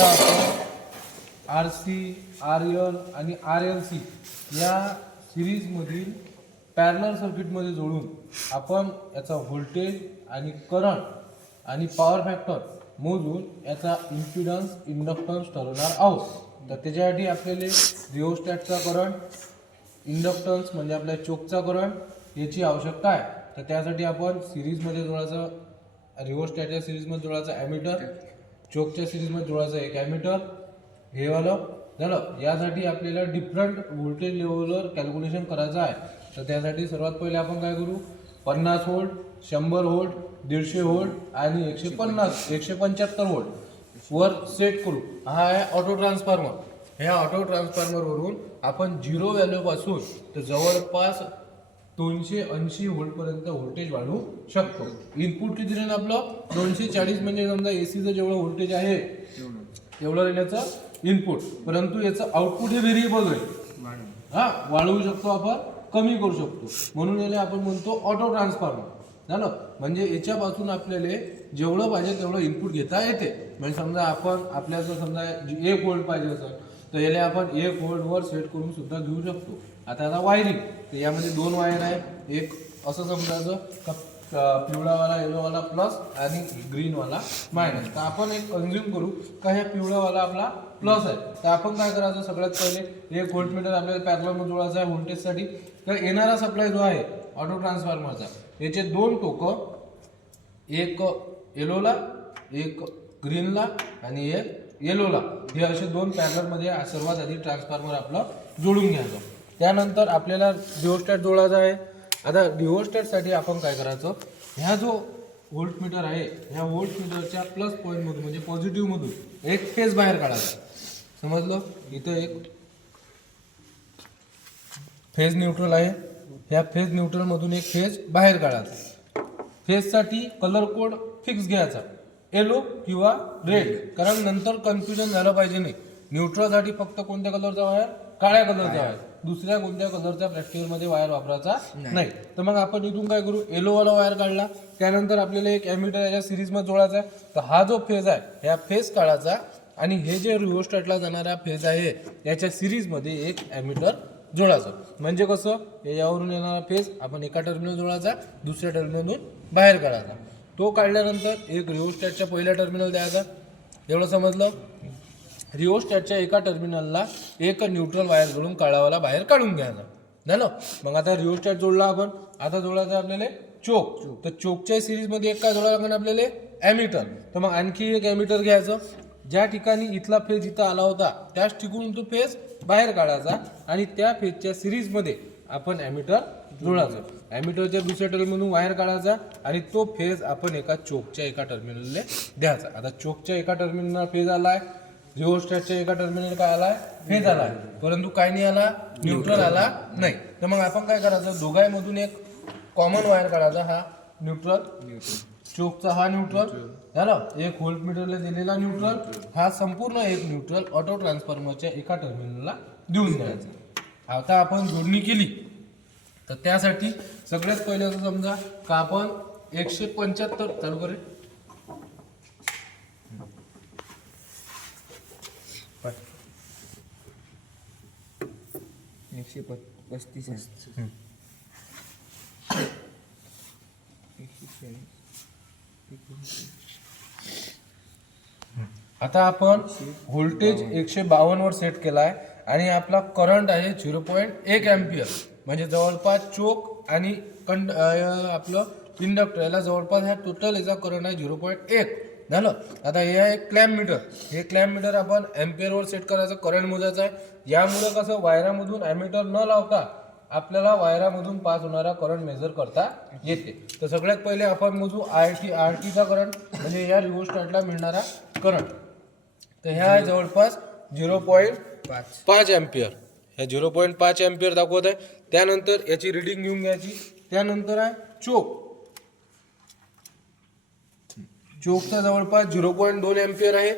आता आपण RC, RL आणि RLC या सिरीजमधील पॅरलल सर्किटमध्ये जोडून आपण याचा व्होल्टेज आणि करंट आणि पॉवर फॅक्टर मोजून याचा इम्पिडन्स इंडक्टन्स ठरवणार आहोत। तर त्याच्यासाठी आपल्याला रिओस्टॅटचा करंट, इंडक्टन्स म्हणजे आपल्या चोकचा करंट याची आवश्यकता आहे। तर त्यासाठी आपण सिरीजमध्ये जोडायचं, रिओस्टॅटच्या सिरीजमध्ये जोडायचं ॲमीटर, चोकच्या सिरीजमध्ये जोडायचं एक ॲमीटर, हे वालं झालं। यासाठी आपल्याला डिफरंट व्होल्टेज लेवलवर कॅल्क्युलेशन करायचं आहे। तर त्यासाठी सर्वात पहिले आपण काय करू, 50 व्होल्ट, 100 व्होल्ट, 150 व्होल्ट आणि 150 175 व्होल्ट वर सेट करू। हा आहे ऑटो ट्रान्सफॉर्मर। ह्या ऑटो ट्रान्सफॉर्मरवरून आपण 0 व्हॅल्यूपासून तर जवळपास 280 व्होल्टपर्यंत व्होल्टेज वाढवू शकतो। इनपुट किती राहील आपलं 240, म्हणजे समजा एसीचं जेवढं व्होल्टेज आहे तेवढं राहील याचं इनपुट, परंतु याचं आउटपुट हे व्हेरिएबल राहील। वाढवू शकतो आपण, कमी करू शकतो, म्हणून याला आपण म्हणतो ऑटो ट्रान्सफॉर्मर झालं। म्हणजे याच्यापासून आपल्याला जेवढं पाहिजे तेवढं इनपुट घेता येते। म्हणजे समजा आपण आपल्याला समजा 1 व्होल्ट पाहिजे असेल तर याला आपण 1 व्होल्टवर सेट करून सुद्धा घेऊ शकतो। आता वायरिंग, तर यामध्ये 2 वायर आहे, एक असं समजायचं का पिवळावाला येलोवाला प्लस आणि ग्रीनवाला मायनस। तर आपण एक कन्झ्युम करू का ह्या पिवळावाला आपला प्लस आहे। तर आपण काय करायचं, सगळ्यात पहिले 1 व्होल्टमीटर आपल्याला पॅरललमध्ये जोडायचा आहे व्होल्टेजसाठी। तर येणारा सप्लाय जो आहे ऑटो ट्रान्सफॉर्मरचा, याचे 2 टोकं, एक येलोला, एक ग्रीनला आणि एक येलोला, हे असे 2 पॅरललमध्ये सर्वात आधी ट्रान्सफॉर्मर आपलं जोडून घ्यायचं। त्यानंतर आपल्याला रिओस्टॅट जोडायचा आहे। आता रिओस्टॅटसाठी आपण काय करायचं, ह्या जो व्होल्टमीटर आहे ह्या व्होल्टमीटरच्या प्लस पॉईंटमधून म्हणजे पॉझिटिव्हमधून एक फेज बाहेर काढायचा। समजलं, इथं एक फेज न्यूट्रल आहे, ह्या फेज न्यूट्रलमधून एक फेज बाहेर काढायचा। फेजसाठी कलर कोड फिक्स घ्यायचा, येलो किंवा रेड, कारण नंतर कन्फ्युजन झालं पाहिजे नाही। न्यूट्रलसाठी फक्त कोणत्या कलरचा वायर, काळ्या कलरचा वायर, दुसऱ्या कोणत्या कलरचा प्रॅक्टिकलमध्ये वायर वापरायचा नाही। तर मग आपण इथून काय करू, येलोवाला वायर काढला, त्यानंतर आपल्याला एक ॲमीटर याच्या सिरीजमध्ये जोडायचा आहे। तर हा जो फेज आहे ह्या फेज काढायचा आणि हे जे रिओस्टॅटला जाणारा फेज आहे याच्या सिरीजमध्ये एक ॲमीटर जोडायचं। म्हणजे कसं, यावरून येणारा फेज आपण एका टर्मिनल जोडायचा, दुसऱ्या टर्मिनलमधून बाहेर काढायचा। तो काढल्यानंतर एक रिओस्टॅटच्या पहिल्या टर्मिनल द्यायचा, एवढं समजलं। रिओस्टॅटच्या एका टर्मिनलला एक न्यूट्रल वायर जोडून काळावाला बाहेर काढून घ्यायचा, झालं। मग आता रिओस्टॅट जोडला आपण, आता जोडायचं आपल्याला चोक। तर चोकच्या सिरीजमध्ये एक काय जोडायला लागेल आपल्याला, ॲमीटर। तर मग आणखी एक ॲमीटर घ्यायचं, ज्या ठिकाणी इथला फेज इथं आला होता त्याच ठिकाणून तो फेज बाहेर काढायचा आणि त्या फेजच्या सिरीजमध्ये आपण ॲमीटर जोडायचं। ॲमीटरच्या दुसऱ्या टर्मिनलमधून वायर काढायचा आणि तो फेज आपण एका चोकच्या एका टर्मिनलला द्यायचा। आता चोकच्या एका टर्मिनलला फेज आलाय, रिओस्टॅटच्या एका टर्मिनल काय आलाय, फेज आलाय, परंतु काय नाही आला, न्यूट्रल आला नाही। तर मग आपण काय करायचं, दोघांमधून एक कॉमन वायर काढायचा, हा न्यूट्रल, चोकचा हा न्यूट्रल झालं, 1 व्होल्टमीटरला दिलेला न्यूट्रल, हा संपूर्ण एक न्यूट्रल ऑटो ट्रान्सफॉर्मरच्या एका टर्मिनलला देऊन द्यायचा। आता आपण जोडणी केली, तर त्यासाठी सगळ्यात पहिले असं समजा का आपण 175 चालू करे 135 आता आपण व्होल्टेज 152 वर सेट केला आहे आणि आपला करंट आहे 0.1 अँपिअर, म्हणजे जवळपास चोक आणि आपलं इंडक्टर याला जवळपास ह्या टोटल याचा करंट आहे 0.1 झालं। आता हे आहे क्लॅम्प मीटर, हे क्लॅम्प मीटर आपण अँपिअरवर सेट करायचं, करंट मोजायचा आहे। यामुळे कसं वायरामधून ॲमीटर न लावता आपल्याला वायरामधून पास होणारा करंट मेजर करता येते। तर सगळ्यात पहिले आपण मोजू आरटीचा करंट, म्हणजे या रिओस्टॅटला मिळणारा करंट। तर ह्या आहे जवळपास 0.5 अँपिअर, ह्या 0.5 अँपिअर दाखवत आहे। त्यानंतर याची रिडिंग घेऊन घ्यायची। त्यानंतर आहे चोक, चोकचा जवळपास 0.2 अँपिअर आहे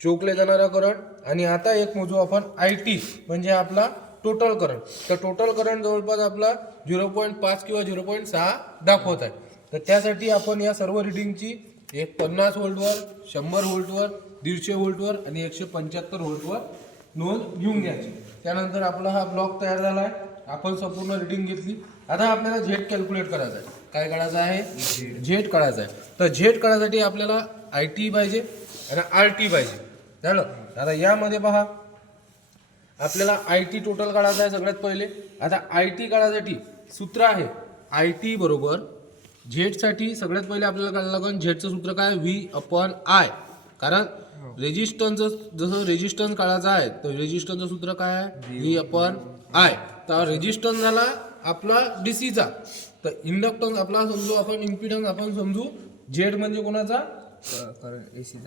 चोकले जाणारा करंट। आणि आता एक मोजू आपण आयटी, म्हणजे आपला टोटल करंट। तर टोटल करंट जवळपास आपला 0.5 किंवा 0.6 दाखवत आहे। तर त्यासाठी आपण या सर्व रिडिंगची एक 50 व्होल्टवर, 100 व्होल्टवर, 150 व्होल्टवर आणि 175 व्होल्टवर नोंद घेऊन घ्यायची. त्यानंतर आपला हा ब्लॉक तयार झाला आहे. आपण संपूर्ण रिडिंग घेतली. आता आपल्याला झेड कॅल्क्युलेट करायचं आहे. काय काढायचं आहे? झेड काढायचं आहे. तर झेड काढायसाठी आपल्याला IT पाहिजे आणि RT पाहिजे. झालं. आता यामध्ये पहा आपल्याला IT टोटल काढायचं आहे सगळ्यात पहिले. आता IT काढायसाठी सूत्र आहे IT बरोबर झेडसाठी सगळ्यात पहिले आपल्याला काढायला लागेल झेडचं सूत्र काय V/I. कारण रेजिस्टन्स जसं रेजिस्टन्स काढायचा आहे तर रेजिस्टन्सचं सूत्र काय आहे V/I. तर रेजिस्टन्स झाला आपला डीसीचा. तर इंडक्टन्स आपला समजू आपण इम्पिडन्स आपण समजू झेड म्हणजे कोणाचा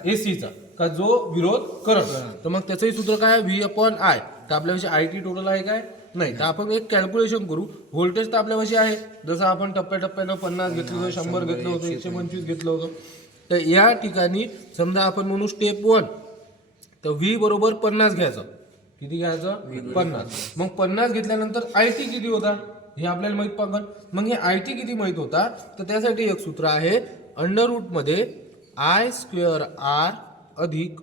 एसीचा का जो विरोध करत. तर मग त्याचंही सूत्र काय आहे V/I. तर आपल्याविषयी IT टोटल आहे काय नाही. तर आपण एक कॅल्क्युलेशन करू. व्होल्टेज तर आपल्याविषयी आहे जसं आपण टप्प्याटप्प्यानं 50 घेतलं होतं, 100 घेतलं होतं, 125 घेतलं होतं. तर या ठिकाणी समजा आपण म्हणू स्टेप 1 तर V बरोबर 50 घ्यायचं. किती घ्यायचं? 50. मग 50 घेतल्यानंतर IT किती होता हे आपल्याला माहित पाहिजे. मग हे IT किती माहित होता तर त्यासाठी एक सूत्र आहे अंडर रूट मध्ये I² R अधिक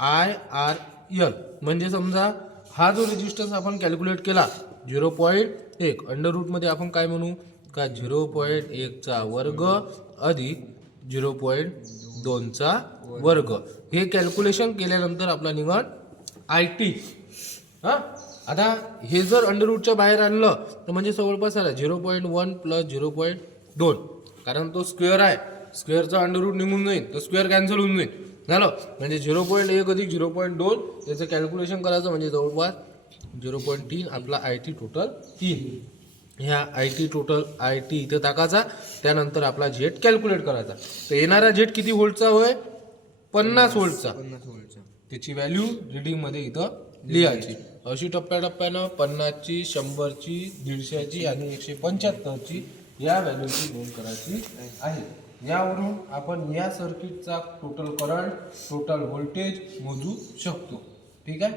IRL. म्हणजे समजा हा जो रेजिस्टन्स आपण कॅल्क्युलेट केला 0.1 अंडर रूट मध्ये आपण काय म्हणू का 0.1 चा वर्ग अधिक 0.2 चा वर्ग. हे कॅल्क्युलेशन केल्यानंतर आपला निघाल IT. हा आता हे जर अंडर रूटच्या बाहेर आणलं तर म्हणजे जवळपास आला 0.1 प्लस 0.2 कारण तो स्क्वेअर आहे. स्क्वेअरचा अंडर रूट निघून जाईल तर स्क्वेअर कॅन्सल होऊन जाईल. झालं म्हणजे 0.1 अधिक 0.2 याचं कॅल्क्युलेशन करायचं म्हणजे जवळपास 0.3 आपला IT टोटल 3. ह्या IT टोटल IT इथं टाकायचा. त्यानंतर आपला झेड कॅल्क्युलेट करायचा. तर येणारा झेड किती व्होल्टचा होय 50 व्होल्टचा. त्याची व्हॅल्यू रिडिंगमध्ये इथं लिहायची. अशी टप्प्याटप्प्यानं 50ची 100ची 150ची आणि 175ची या व्हॅल्यूची नोंद करायची आहे. यावरून आपण या सर्किटचा टोटल करंट टोटल व्होल्टेज मोजू शकतो. ठीक आहे.